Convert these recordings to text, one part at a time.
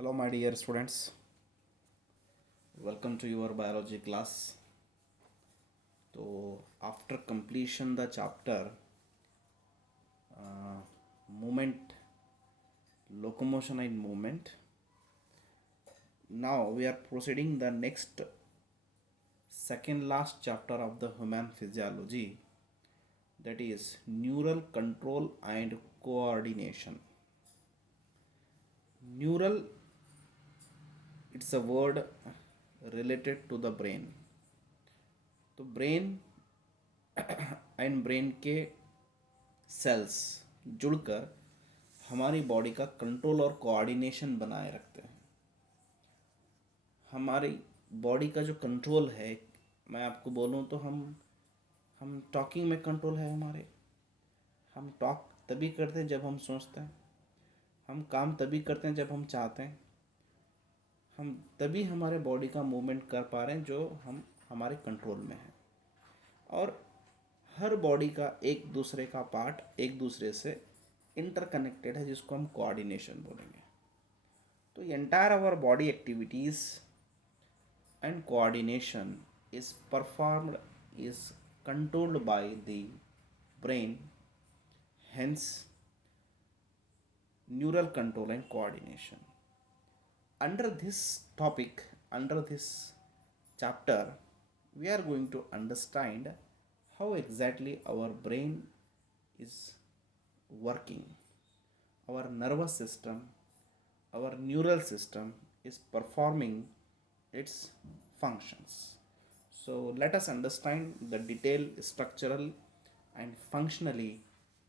Hello, my dear students. Welcome to your biology class. So, after completion the chapter movement, locomotion and movement, now we are proceeding the next second last chapter of the human physiology, that is neural control and coordination. Neural, it's a word related to the brain. तो brain and brain के sales जुड़कर हमारी body का control और coordination बनाए रखते हैं। हमारी बॉडी का जो कंट्रोल है, मैं आपको बोलूँ तो हम टॉकिंग में कंट्रोल है हमारे। हम टॉक तभी करते हैं जब हम सोचते हैं, हम काम तभी करते हैं जब हम चाहते हैं, हम तभी हमारे बॉडी का मूवमेंट कर पा रहे हैं जो हम हमारे कंट्रोल में है। और हर बॉडी का एक दूसरे का पार्ट एक दूसरे से इंटरकनेक्टेड है, जिसको हम कोऑर्डिनेशन बोलेंगे। तो entire our body activities and coordination is performed is controlled by the brain, hence neural control and coordination. Under this topic, under this chapter, we are going to understand how exactly our brain is working, our nervous system, our neural system is performing its functions. So let us understand the detailed structural and functionally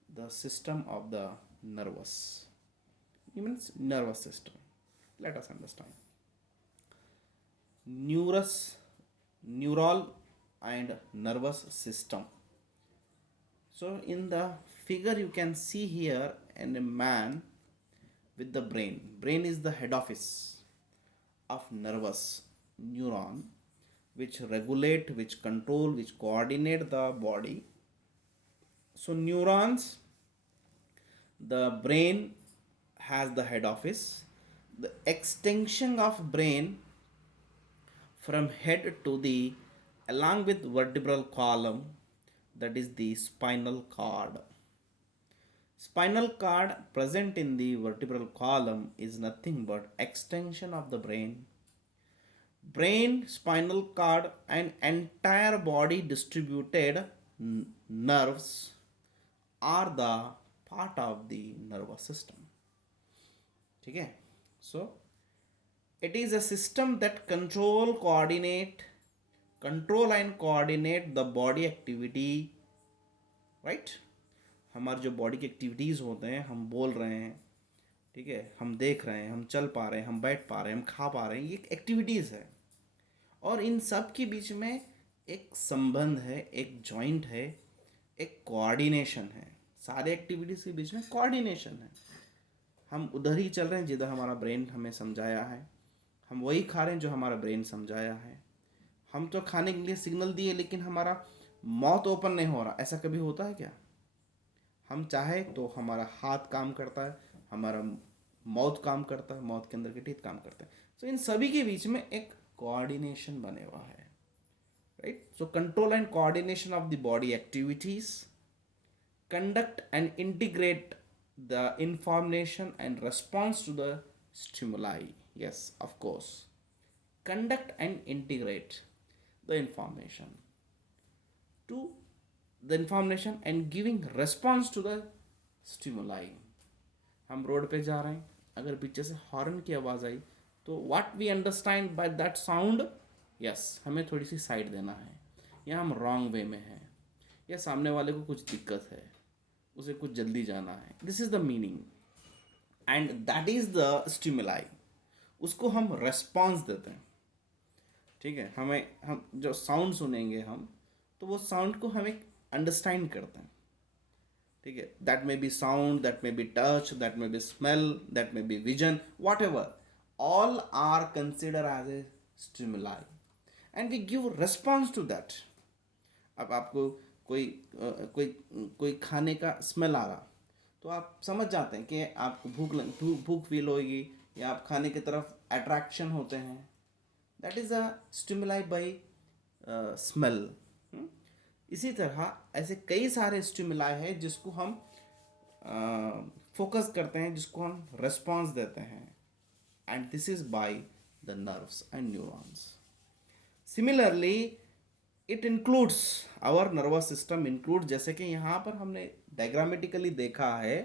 the system of the nervous, it means nervous system. Let us understand neurus, neural and nervous system. So in the figure you can see here and a man with the brain is the head office of nervous neuron, which regulate, which control, which coordinate the body. So neurons, the brain has the head office, the extension of brain from head to the along with vertebral column, that is the spinal cord. Spinal cord present in the vertebral column is nothing but extension of the brain. Brain, spinal cord and entire body distributed nerves are the part of the nervous system. ठीक है? So it is a system that control and coordinate the body activity, right? हमारे जो body की activities होते हैं, हम बोल रहे हैं, ठीक है, हम देख रहे हैं, हम चल पा रहे हैं, हम बैठ पा रहे हैं, हम खा पा रहे हैं, ये एक्टिविटीज़ है। और इन सब के बीच में एक संबंध है, एक जॉइंट है, एक कोऑर्डिनेशन है। सारे एक्टिविटीज़ के बीच में कोऑर्डिनेशन है। हम उधर ही चल रहे हैं जिधर हमारा ब्रेन हमें समझाया है, हम वही खा रहे हैं जो हमारा ब्रेन समझाया है। हम तो खाने के लिए सिग्नल दिए, लेकिन हमारा माउथ ओपन नहीं हो रहा। ऐसा कभी होता है क्या? हम चाहे तो हमारा हाथ काम करता है, हमारा माउथ काम करता है, माउथ के अंदर के टीथ काम करते हैं। सो इन सभी के बीच में एक कोऑर्डिनेशन बने हुआ है, right? So control and coordination of the body activities, conduct and integrate the information and response to the stimuli. Yes, of course. Conduct and integrate the information to the information and giving response to the stimuli. हम road पे जा रहे हैं, अगर पीछे से horn की आवाज़ आई तो what we understand by that sound, yes, हमें थोड़ी सी साइड देना है, या हम रॉन्ग वे में हैं, या सामने वाले को कुछ दिक्कत है, उसे कुछ जल्दी जाना है। This is the meaning and that is the stimuli. उसको हम रेस्पॉन्स देते हैं, ठीक है। हम जो साउंड सुनेंगे हम, तो वो साउंड को हमें अंडरस्टैंड करते हैं, ठीक है। That may be sound, that may be touch, that may be smell, that may be vision, whatever, all are consider as a stimuli and we give response to that. अब आपको कोई खाने का smell आ रहा, तो आप समझ जाते हैं कि आपको भूख फील होगी, या आप खाने की तरफ अट्रैक्शन होते हैं, that is a stimuli by smell. इसी तरह ऐसे कई सारे स्टिमुलाई हैं जिसको हम फोकस करते हैं, जिसको हम रेस्पॉन्स देते हैं, and this is by the nerves and neurons. Similarly it includes our nervous system include, जैसे कि यहाँ पर हमने डायग्रामेटिकली देखा है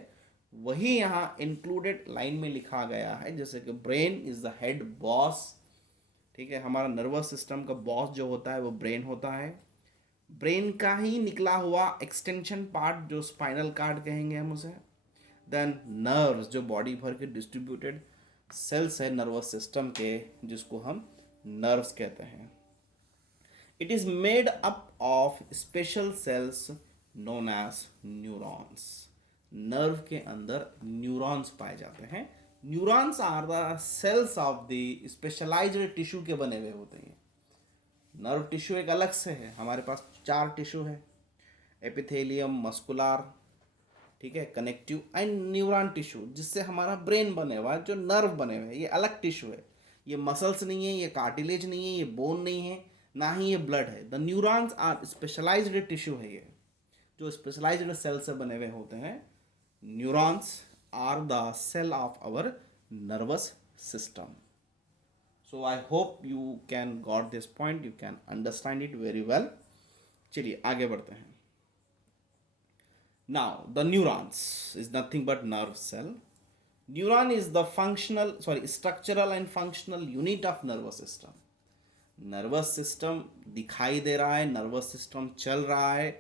वही यहाँ इंक्लूडेड लाइन में लिखा गया है, जैसे कि brain is the head boss. ठीक है, हमारा नर्वस सिस्टम का बॉस जो होता है वो ब्रेन होता है। ब्रेन का ही निकला हुआ एक्सटेंशन पार्ट जो स्पाइनल कार्ड कहेंगे हम उसे। देन नर्व्स जो बॉडी भर के डिस्ट्रीब्यूटेड सेल्स है नर्वस सिस्टम के, जिसको हम नर्व्स कहते हैं। It is made up of special cells known as neurons. Nerve के अंदर न्यूरॉन्स पाए जाते हैं। Neurons are the cells of the specialised tissue के बने हुए होते हैं। नर्व टिश्यू एक अलग से है, हमारे पास 4 टिश्यू है, एपिथेलियम, मस्कुलर, ठीक है, कनेक्टिव एंड न्यूरॉन टिश्यू, जिससे हमारा ब्रेन बने हुआ है, जो नर्व बने हुए हैं। ये अलग टिश्यू है, ये मसल्स नहीं है, ये कार्टिलेज नहीं है, ये बोन नहीं है, ना ही ये ब्लड है। The neurons are specialised tissue है, ये जो स्पेशलाइज्ड सेल से बने हुए होते हैं। Neurons are the cell of our nervous system. So I hope you can got this point, you can understand it very well. चलिए आगे बढ़ते हैं। Now the neurons is nothing but nerve cell. Neuron is the structural and functional unit of nervous system. Nervous system दिखाई दे रहा है, nervous system चल रहा है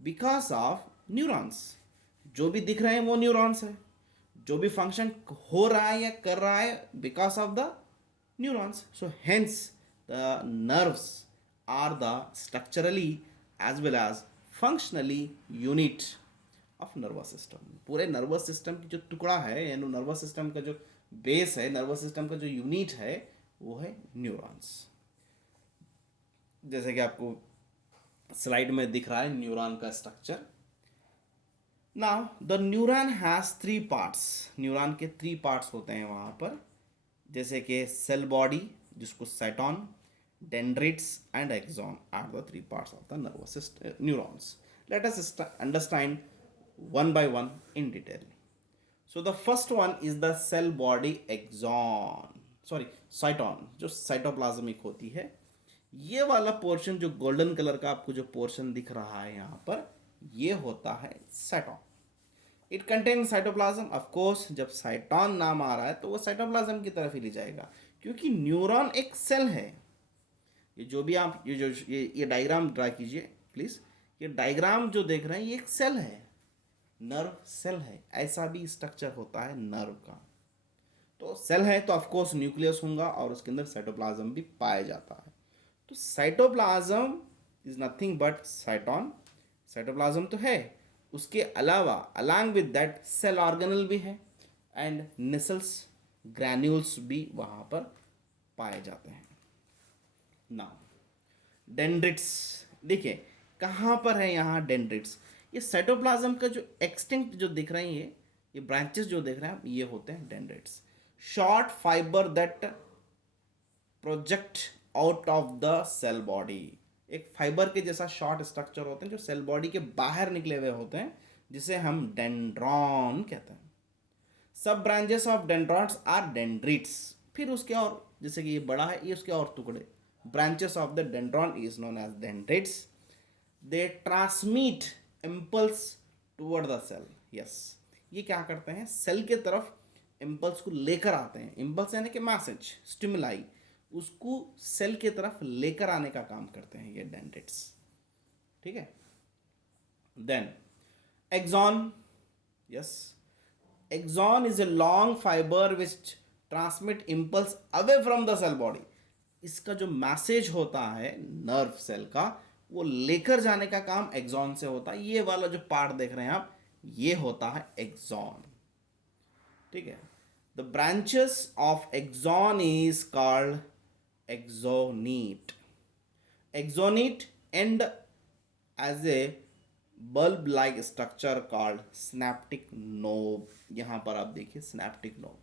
बिकॉज ऑफ न्यूरॉन्स। जो भी दिख रहे हैं वो न्यूरॉन्स है, जो भी फंक्शन हो रहा है या कर रहा है because of the neurons. So hence the nerves are the structurally as well as functionally unit of nervous system. पूरे nervous system की जो टुकड़ा है, यानी nervous system का जो बेस है, nervous system का जो यूनिट है, वो है न्यूरॉन्स। जैसे कि आपको स्लाइड में दिख रहा है न्यूरॉन का structure. Now the neuron has 3 parts. Neuron के 3 पार्ट्स होते हैं वहाँ पर, जैसे कि सेल बॉडी जिसको cyton, dendrites and axon are the 3 parts of the nervous system neurons. Let us understand one by one in detail. So the first one is the cell body axon, cyton, जो cytoplasmic होती है। ये वाला portion जो golden colour का आपको जो portion दिख रहा है यहाँ पर, ये होता है cyton. It contain cytoplasm. Of course जब साइटॉन नाम आ रहा है तो वो साइटोप्लाज्म की तरफ ही ले जाएगा, क्योंकि न्यूरॉन एक सेल है। ये जो भी आप ये डायग्राम ड्रा कीजिए प्लीज। ये डायग्राम जो देख रहे हैं ये एक सेल है, नर्व सेल है। ऐसा भी स्ट्रक्चर होता है नर्व का। तो सेल है तो ऑफ कोर्स न्यूक्लियस होगा और उसके अंदर साइटोप्लाज्म भी पाया जाता है। तो cytoplasm is nothing but cyton. Cytoplasm तो है, उसके अलावा along with that cell organelle भी है एंड नेसल्स ग्रैन्यूल्स भी वहाँ पर पाए जाते हैं। नाउ डेंड्रिट्स, देखिए कहाँ पर है यहाँ डेंड्रिट्स। ये साइटोप्लाज्म का जो एक्सटिंक्ट जो दिख रहे हैं, ये ब्रांचेस जो देख रहे हैं आप, ये होते हैं dendrites. Short fibre that project out of the cell body. एक फाइबर के जैसा शॉर्ट स्ट्रक्चर होते हैं जो सेल बॉडी के बाहर निकले हुए होते हैं, जिसे हम डेंड्रॉन कहते हैं। सब ब्रांचेस ऑफ डेंड्रॉन्स आर डेंड्रिट्स। फिर उसके और, जैसे कि ये बड़ा है, ये उसके और टुकड़े, branches of the dendron is known as dendrites. They transmit impulse toward the cell. Yes, ये क्या करते हैं, सेल के तरफ इम्पल्स को लेकर आते हैं। इम्पल्स यानी कि मैसेज, स्टिमुलाई, उसको सेल के तरफ लेकर आने का काम करते हैं ये डेंड्रिट्स। ठीक है। Then axon, yes, axon is a long fibre which transmit impulse away from the cell body. इसका जो मैसेज होता है नर्व सेल का, वो लेकर जाने का काम एक्सॉन से होता है। ये वाला जो पार्ट देख रहे हैं आप, ये होता है एक्सॉन। ठीक है। The branches of axon is called axonite. Axonite end as a bulb like structure called synaptic knob. यहाँ पर आप देखिए स्नैप्टिक नोब,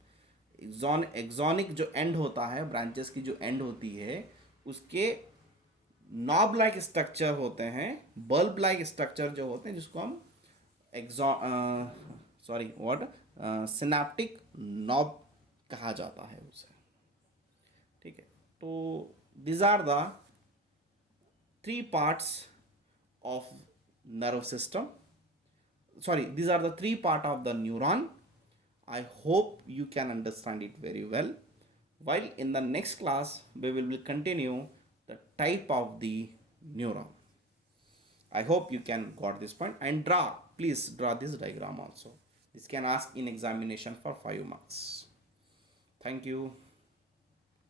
एक्सोनिक जो एंड होता है, ब्रांचेस की जो एंड होती है, उसके नॉब लाइक स्ट्रक्चर होते हैं, बल्ब लाइक स्ट्रक्चर जो होते हैं, जिसको हम एक्सो सॉरी व्हाट सिनेप्टिक नॉब कहा जाता है उसे। ठीक है, तो these are the three parts of nerve system, sorry, these are the three part of the neuron. I hope you can understand it very well. While in the next class we will continue the type of the neuron. I hope you can got this point, and draw, please draw this diagram also. This can ask in examination for 5 marks. Thank you.